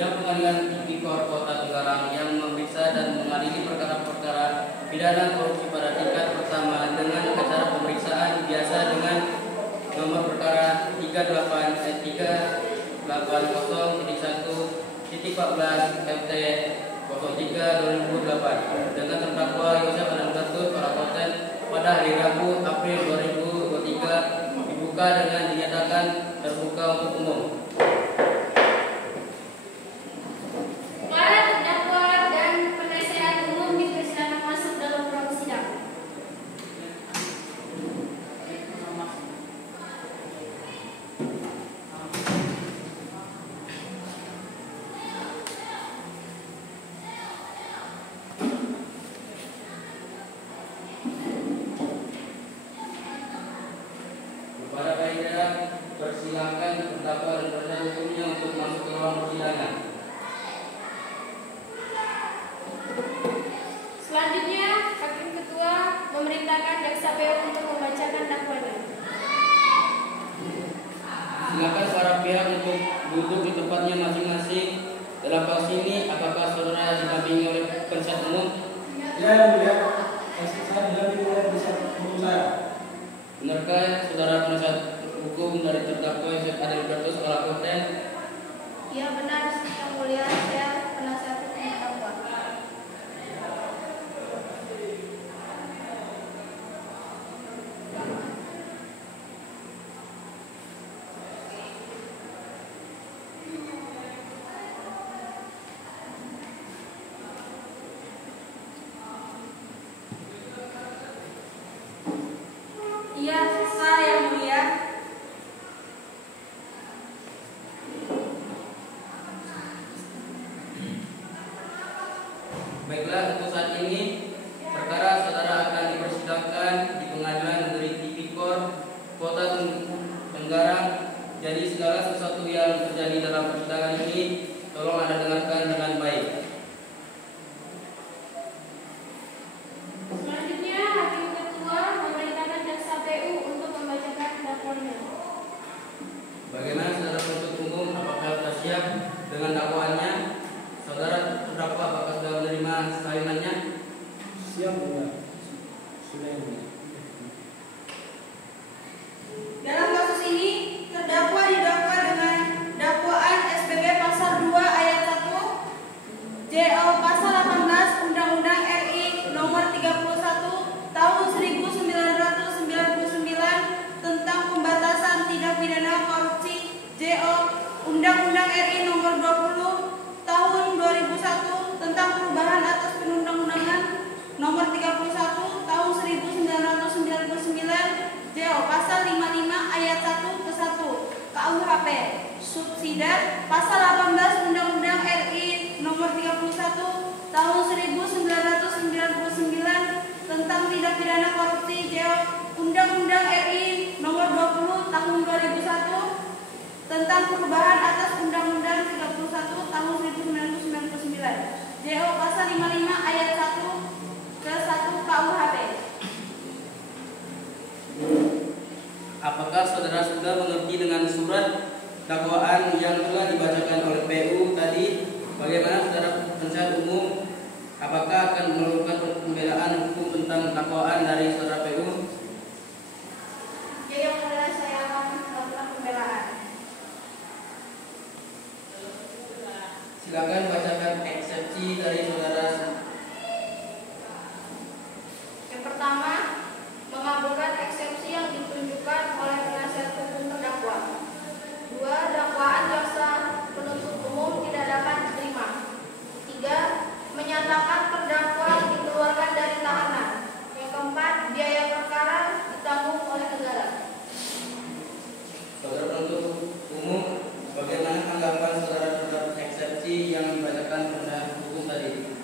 Sidang Pengadilan Tipikor Kota Tenggarang yang memeriksa dan mengadili perkara-perkara pidana korupsi pada tingkat pertama dengan acara pemeriksaan biasa dengan nomor perkara 38/380.1/14 LT 03/2008 dengan terdakwa Yosef Adam Gatut Parakoten pada hari Rabu April 2023 dibuka dengan dinyatakan terbuka untuk umum. Para penyidik persilakan terdakwa dan penasihat hukumnya untuk masuk ke ruang persidangan. Selanjutnya, Hakim Ketua memerintahkan Jaksa PU untuk membacakan dakwaan. Silakan para pihak untuk duduk di tempatnya masing-masing. Dalam kasus ini, apakah saudara didampingi oleh penasihat umum? Ya, saya didampingi oleh penasihat umum saya. Benarkah saudara penasihat hukum dari terdakwa Yosef Adam Gatut Parakoten? Ya, benar, Yang Mulia, saya penasihat hukum terdakwa. Iya, saya Yang Mulia. Baiklah, untuk saat ini perkara saudara akan dipersidangkan di Pengadilan Negeri Tipikor Kota Tenggarang. Jadi segala sesuatu yang terjadi dalam persidangan ini tolong Anda dengarkan dengan baik. Selanjutnya, Hakim Ketua memerintahkan Jaksa PU untuk membacakan dakwaannya. Bagaimana saudara penuntut umum, apakah sudah siap dengan dakwaannya? Saudara terdakwa apakah sudah menerima salinannya? Siap, ya. Sudah ini. Dalam kasus ini, terdakwa didakwa dengan dakwaan SBB pasal 2 ayat 1, JO pasal 18 Undang-Undang RI nomor 31 tahun 1999 tentang pembatasan tindak pidana korupsi, JO Undang-Undang RI nomor 20 tahun 2001 tentang perubahan atas perundang-undangan nomor 31 tahun 1999, JO pasal 55 ayat 1 ke 1 KUHP, subsida pasal 18 Undang-Undang RI nomor 31 tahun 1999 tentang tindak pidana korupsi, JO Undang-Undang RI nomor 20 tahun 2001 tentang perubahan atas Undang-Undang 31 tahun 1999, JO pasal 55 ayat 1 ke 1 KUHP. Apakah saudara sudah mengerti dengan surat dakwaan yang telah dibacakan oleh PU tadi? Bagaimana saudara penasihat umum? Apakah akan melakukan pembelaan hukum tentang dakwaan dari saudara PU? Ya, yang mulia, saya akan melakukan pembelaan. Silakan bacakan eksepsi dari saudara. Yang pertama, mengabulkan eksepsi yang ditunjukkan oleh penasihat hukum terdakwa. 2. Dakwaan jaksa penuntut umum tidak dapat diterima. 3. Menyatakan terdakwa dikeluarkan dari tahanan. Yang keempat, biaya perkara ditanggung oleh negara. Saudara penuntut umum, bagaimana tanggapan saudara terhadap eksepsi yang dibacakan penasihat hukum tadi?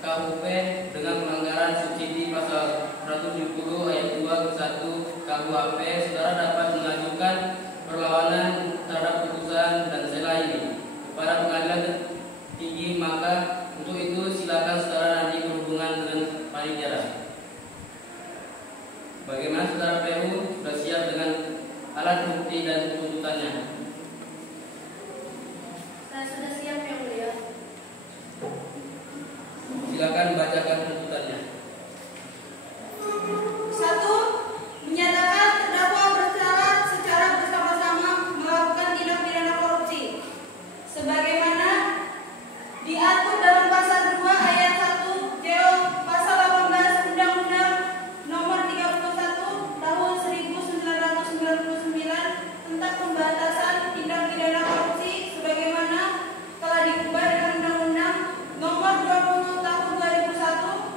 KUP dengan pelanggaran subsidi pasal 170 ayat 2 ke 1 KUHP, saudara dapat mengajukan perlawanan terhadap putusan dan sela ini kepada pengadilan tinggi. Maka untuk itu silakan saudara nanti berhubungan dengan panitia. Bagaimana saudara PU sudah siap dengan alat bukti dan tuntutannya? Saya sudah siap, Yang Mulia. Silakan bacakan tuntutannya. 1. Menyatakan terdakwa bersalah secara bersama-sama melakukan tindak pidana korupsi sebagaimana diatur dalam pasal 2 ayat 1 JO pasal 18 Undang-Undang Nomor 31 Tahun 1999 tentang pembatasan tindak pidana korupsi sebagaimana telah diubah dengan Undang-Undang Nomor 20 Tahun 2001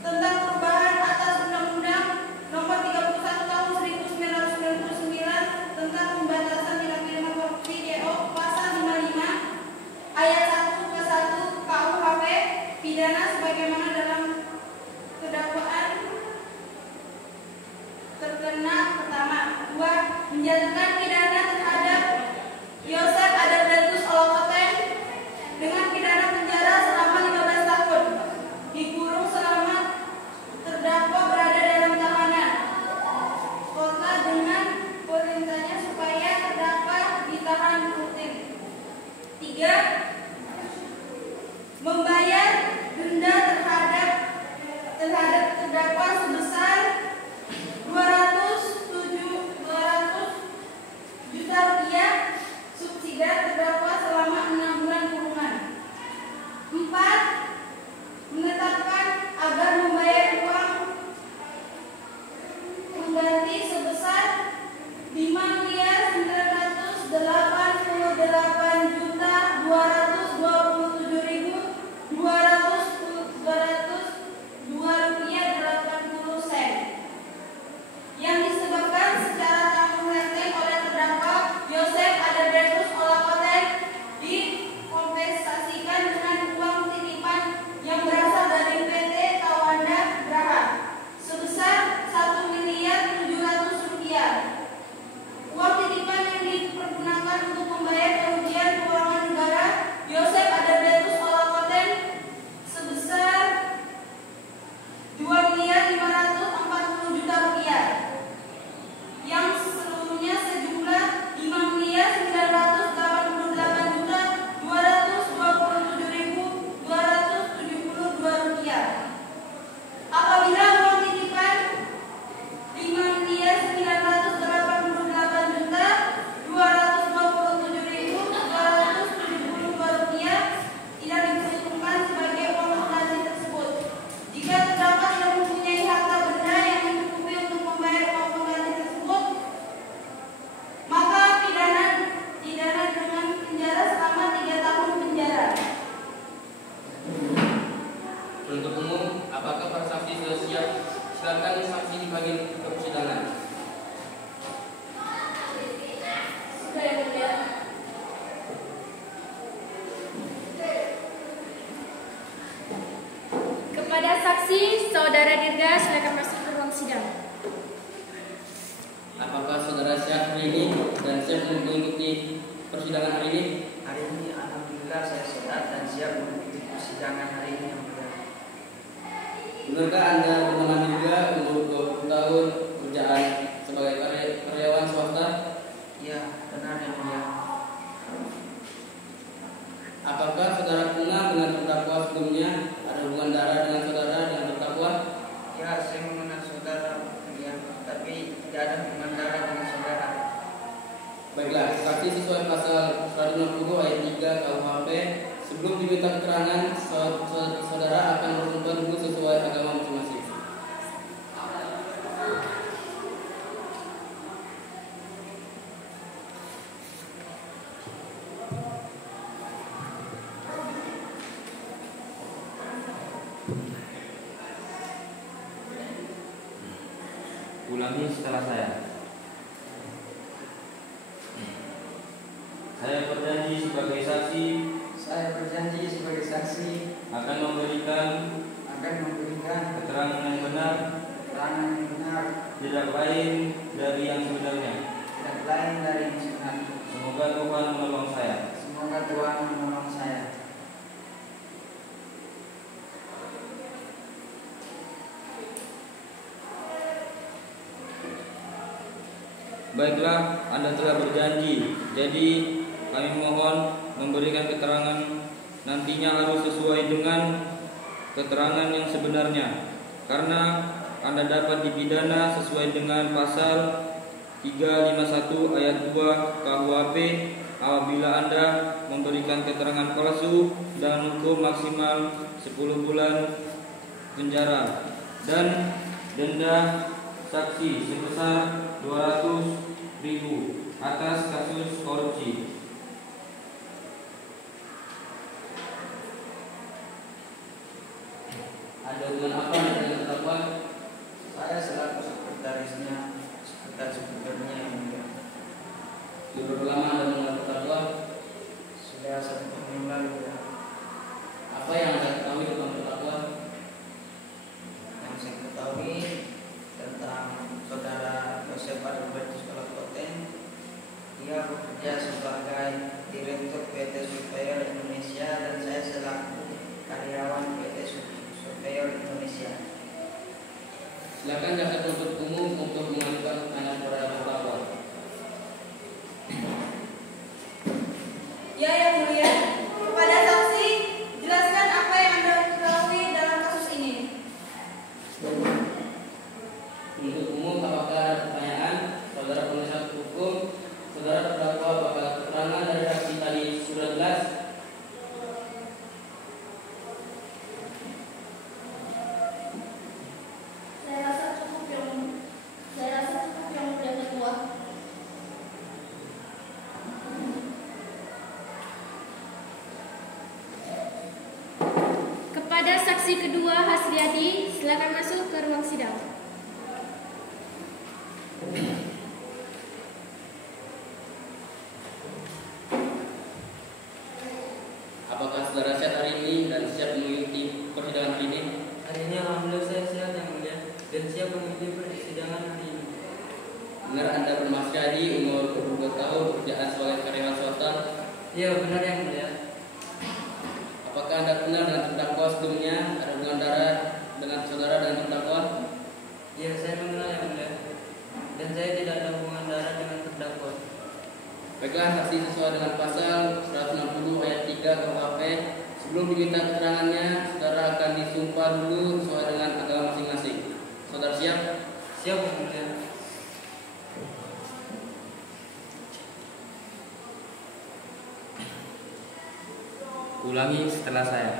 tentang perubahan atas Undang-Undang Nomor 31 Tahun 1999 tentang pembatasan tindak pidana korupsi JO pasal 55 ayat 1 ke 1 KUHP pidana sebagaimana dalam kedakwaan terkena pertama. 2. Menjatuhkan pidana terhadap Yosef Adalbertus Olokoten dengan pidana penjara selama 15 tahun, dikurung selama terdakwa berada dalam tahanan kota dengan perintahnya supaya terdakwa ditahan rutin. 3. Membayar denda terhadap terdakwa sebesar 200 juta rupiah subsidi terdakwa selama 6 bulan kurungan. 4. Menetapkan agar membayar uang pengganti sebesar 5.288.202.80 yang disebabkan secara tanggung-tanggung oleh terdakwa Yosef Adalbertus Olokoten dikompensasikan dengan uang titipan yang berasal dari PT Tawanda Graha sebesar 1.700.000 rupiah. Uang titipan yang dipergunakan untuk membayar kerugian keuangan negara Yosef Adalbertus Olokoten sebesar 2.540.000 rupiah, yang seluruhnya sejumlah 5.988.227.272 rupiah. Apabila uang titipan 5.988.227.272 rupiah tidak diperhitungkan sebagai uang pengganti tersebut. Jika terdakwa tidak mempunyai harta benda yang mencukupi untuk membayar uang pengganti tersebut, maka pidana dengan penjara selama 3 tahun penjara. Penuntut umum, apakah para saksi sudah siap? Silakan saksi di bagian persidangan. Sudah, Yang Mulia. Kepada saksi, Saudara Dirga, silakan masuk ke ruang sidang. Apakah saudara siap hari ini dan siap untuk mengikuti persidangan hari ini? Hari ini alhamdulillah saya sehat dan siap mengikuti persidangan hari ini. Benarkah Anda memahami juga untuk 20 tahun kerjaan sebagai karyawan swasta? Iya, benar yang mulia. Apakah saudara kenal dengan terdakwa sebelumnya? Ada hubungan darah dengan saudara dengan terdakwa? Ya, saya mengenal saudara ya, tapi tidak ada hubungan darah dengan saudara. Baiklah, saksi sesuai pasal 160 ayat 3 KUHP, sebelum diminta keterangan, saudara akan bersumpah dulu sesuai agama masing-masing. Ulangi setelah saya. Saya berjanji sebagai saksi Saya berjanji sebagai saksi akan memberikan memberikan keterangan yang benar tidak lain dari yang sebenarnya. Semoga Tuhan menolong saya. Baiklah, Anda telah berjanji, jadi kami mohon memberikan keterangan nantinya harus sesuai dengan keterangan yang sebenarnya, karena Anda dapat dipidana sesuai dengan pasal 351 ayat 2 KUHP apabila Anda memberikan keterangan palsu dan hukum maksimal 10 bulan penjara dan denda saksi sebesar 200.000 atas kasus korupsi. Ada hubungan apa dengan terdakwa? Saya selaku sekretaris gubernurnya yang mulia. Sudah berapa lama Anda mengenal terdakwa? Sudah 1 tahun yang lalu ya. Apa yang Anda ketahui tentang terdakwa? Yang saya ketahui tentang saudara Joseph Adalbertus Kalakoten, dia bekerja sebagai direktur PT Surveyor Indonesia dan saya selaku karyawan PT Surveyor Indonesia. Silakan jaksa penuntut umum untuk mengajukan pertanyaan kepada terdakwa. Ya, yang mulia. Kepada saksi, jelaskan apa yang Anda ketahui dalam kasus ini. Penuntut umum, apakah ada pertanyaan? Saudara penasihat hukum, saudara terdakwa, apakah keterangan dari saksi tadi sudah jelas? Saya rasa cukup yang mulia ketua. Kepada saksi kedua Hasriadi, silakan masuk ke ruang sidang. Apakah saudara sehat hari ini dan siap mengikuti persidangan hari ini? Hari ini alhamdulillah saya sehat yang mulia dan siap mengikuti persidangan hari ini. Benar Anda bernama Hasriadi, umur 22 tahun, pekerjaan sebagai karyawan swasta? Iya benar yang mulia. Apakah Anda kenal dengan terdakwa sebelumnya? Ada hubungan darah dengan saudara dan terdakwa? Iya saya mengenal yang mulia dan saya tidak ada hubungan darah dengan terdakwa. Baiklah, saksi sesuai dengan pasal 160 ayat 3 KUHP. Sebelum diminta keterangannya, saudara akan disumpah dulu sesuai dengan agama masing-masing. Saudara siap? Siap yang mulia. Ulangi setelah saya.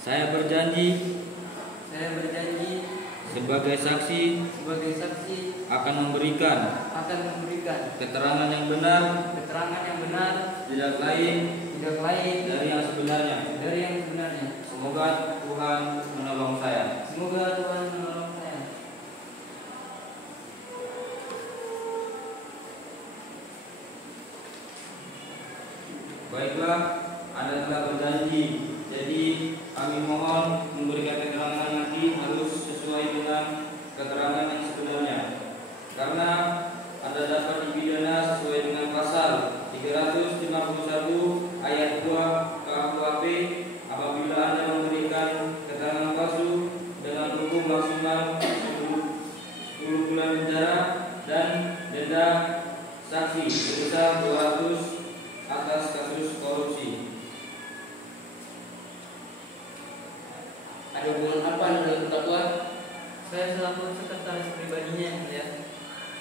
Saya berjanji sebagai saksi akan memberikan keterangan yang benar tidak lain dari yang sebenarnya. Semoga Tuhan menolong saya. Baiklah, Anda telah berjanji, jadi kami mohon memberikan keterangan nanti harus sesuai dengan keterangan yang sebenarnya, karena Anda dapat dipidana sesuai dengan pasal 351 ayat 2 KUHP apabila Anda memberikan keterangan palsu dengan hukum maksimal 10 bulan penjara dan denda saksi sebesar 200 atas kasus korupsi. Ada hubungan apa Anda dengan terdakwa? Saya selaku sekretaris pribadinya yang mulia.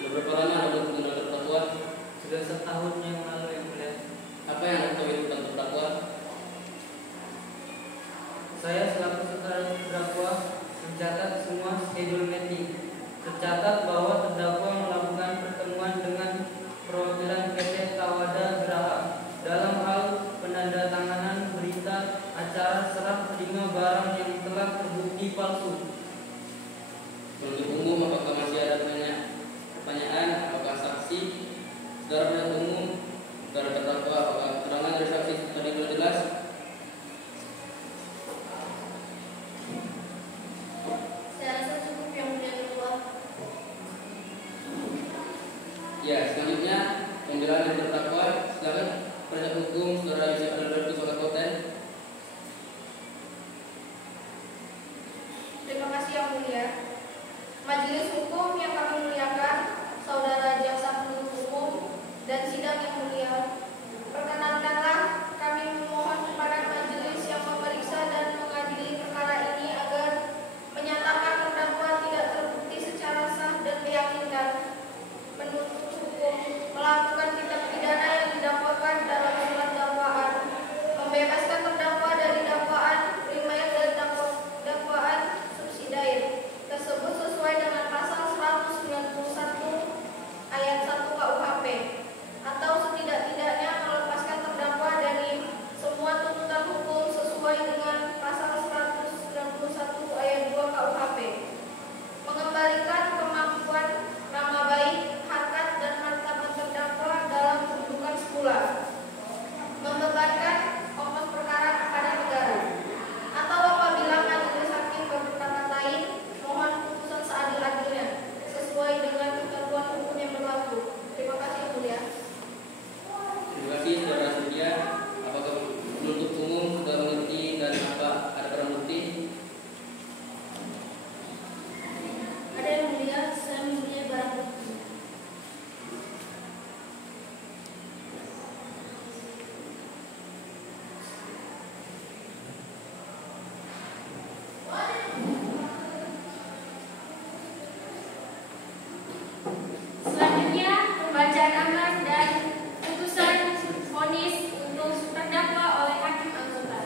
Sudah berapa lama Anda berhubungan dengan terdakwa? Sudah 1 tahun yang lalu yang mulia. Apa yang Anda ketahui tentang terdakwa? Saya selaku sekretaris terdakwa mencatat semua schedule meeting. Tercatat bahwa terdakwa melakukan pertemuan dengan perwakilan PT Tawada Geraha dalam hal penandatanganan berita acara serah terima barang yang telah terbukti palsu. Penuntut umum, apakah masih ada pertanyaan? Apakah saksi, saudara penuntut umum, saudara terdakwa, apakah keterangan dari saksi tadi sudah jelas? mulia, majelis hukum yang kami muliakan, saudara jaksa penuntut umum dan sidang yang mulia, perkenankanlah kami memohon kepada majelis yang memeriksa dan mengadili perkara ini agar menyatakan terdakwa tidak terbukti secara sah dan meyakinkan penuntut hukum melakukan tindak pidana yang didakwakan dalam surat dakwaan, membebaskan terdakwa dari dakwaan primer dan dakwaan subsidiar tersebut sesuai dengan pasal 191 ayat 1 KUHP, atau setidak-tidaknya melepaskan terdakwa dari semua tuntutan hukum sesuai dengan pasal 191 ayat 2 KUHP, mengembalikan kemampuan, nama baik, harkat dan martabat terdakwa dalam kedudukan semula, membebankan ongkos perkara kepada negara, atau apabila majelis hakim berpendapat lain, mohon putusan seadil-adilnya sesuai dengan ketentuan hukum yang berlaku. Terima kasih yang mulia. Terima kasih saudara sedia. Apakah penuntut umum sudah mengerti dan apa ada barang bukti? Ada yang mulia, saya mempunyai barang bukti. Selanjutnya, pembacaan amar dan putusan vonis untuk terdakwa oleh hakim anggota.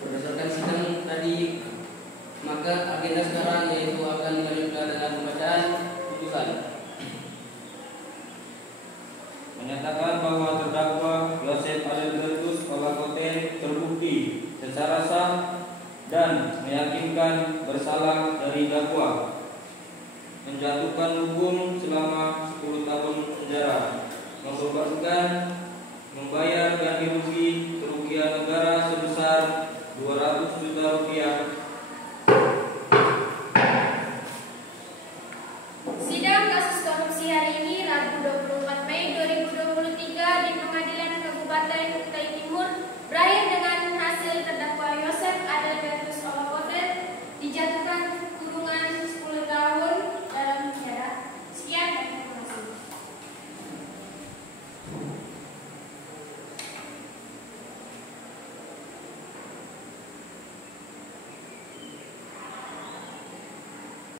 Berdasarkan sidang tadi, maka agenda sekarang yaitu akan dilanjutkan dengan pembacaan putusan. Menyatakan bahwa terdakwa Yosef Adelbertus Palakoten terbukti secara sah dan meyakinkan bersalah dari dakwa, menjatuhkan hukum selama 10 tahun penjara, membebankan membayar ganti rugi